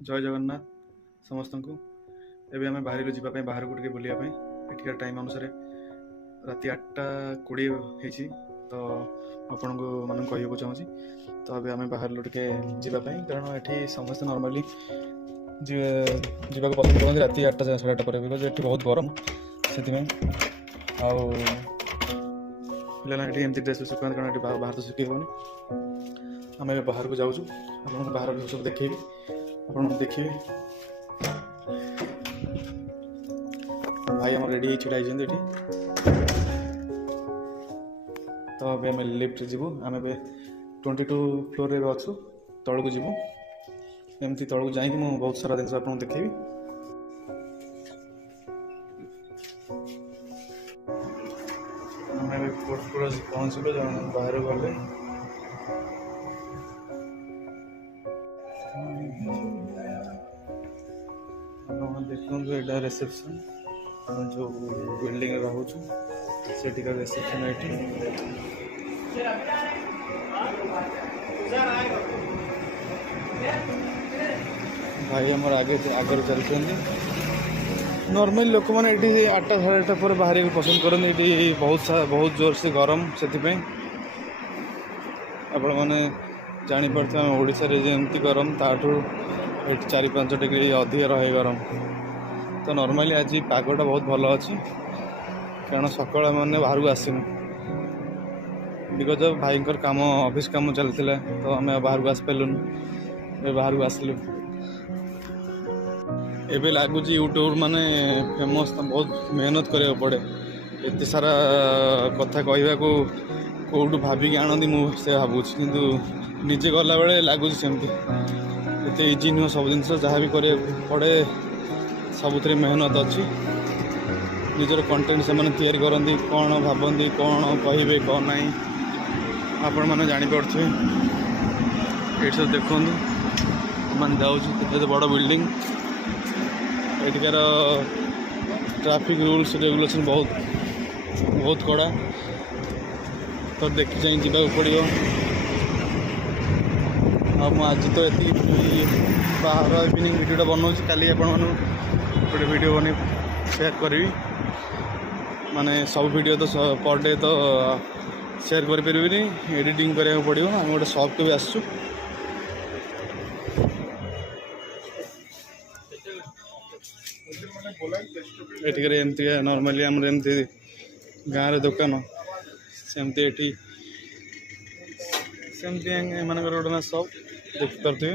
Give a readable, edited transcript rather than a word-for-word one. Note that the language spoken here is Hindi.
जय जगन्नाथ समस्त को। एवं आम बाहर जावाई बाहर को बुलायापी एठिकार टाइम अनुसार राति 8:20 होती तो आपण को मान कहूँ चाहूँगी। तो अभी आम बाहर टे जावाई कारण ये समस्त नॉर्मली जावाक पसंद करते राति 8टा 8:30 पर बिकज ये बहुत गरम से आउ ये एमती ड्रेस सुखा कारण ये बाहर तो सुखी हेनी। आम बाहर को जाऊँ आप बाहर सब देखी आप देखिए भाई आम रेडी छिड़ा ये तो अभी आम लिफ्ट जीवु आम 22 फ्लोर रे अच्छु तल को जीवु एमती तल को जाकि मुझे बहुत सारा जिन आपको देखी। आम कोटपुरा पहुँचलु बाहर गले देखो यहाँ रिसेप्शन जो बिल्डिंग रोचु से रिसेप्शन भाई आम आगे आगे चलते नॉर्मल लोक मैंने 8टा 8:30 पर बाहर पसंद करते बहुत जोर से गरम से आपण मैंने जापारे आम ओडिशा रे जेमती गरम ताठू 4-5 डिग्री अधिक रहे गरम। तो नॉर्मली आज पागटा बहुत भल अच्छी कारण सकाल मैंने बाहर को आसनु बिकज ऑफ भाई काम ऑफिस काम चलता तो आम बाहर को आसपारूँ बाहर को आसलु एवं लगुच यूट्यूब माने फेमस बहुत मेहनत करा पड़े एत सारा कथा कहवा को कौटू भाविकी आनती मुझे भावुँ किंतु निजे गला बेले लगुच सेमती एत इजी नुह सब जिन जहाँ भी करे पड़े सबुथ मेहनत अच्छी निजर कंटेंट से तैयारी करती कौन भावती कौन कहे कौन ना आपण मैंने जापे ये सब देखु मैंने जाऊँ बड़ बिल्डिंग एठिकार ट्रैफिक रूल्स रेगुलेशन बहुत कड़ा तो देखी चाहिए जावाक पड़ो। आज तो ये बाहर इवनिंग वीडियोटा बनाऊँ काली आपण गोटे वीडियो बन शेयर करी माने सब वीडियो तो पर डे तो शेयर करें एडिटिंग करा पड़ो। आम गोटे शॉप को भी आसचु एठिकार एमती नॉर्मली आम एमती गाँव दुकान सेमती एमती गोटे शॉप देखिपे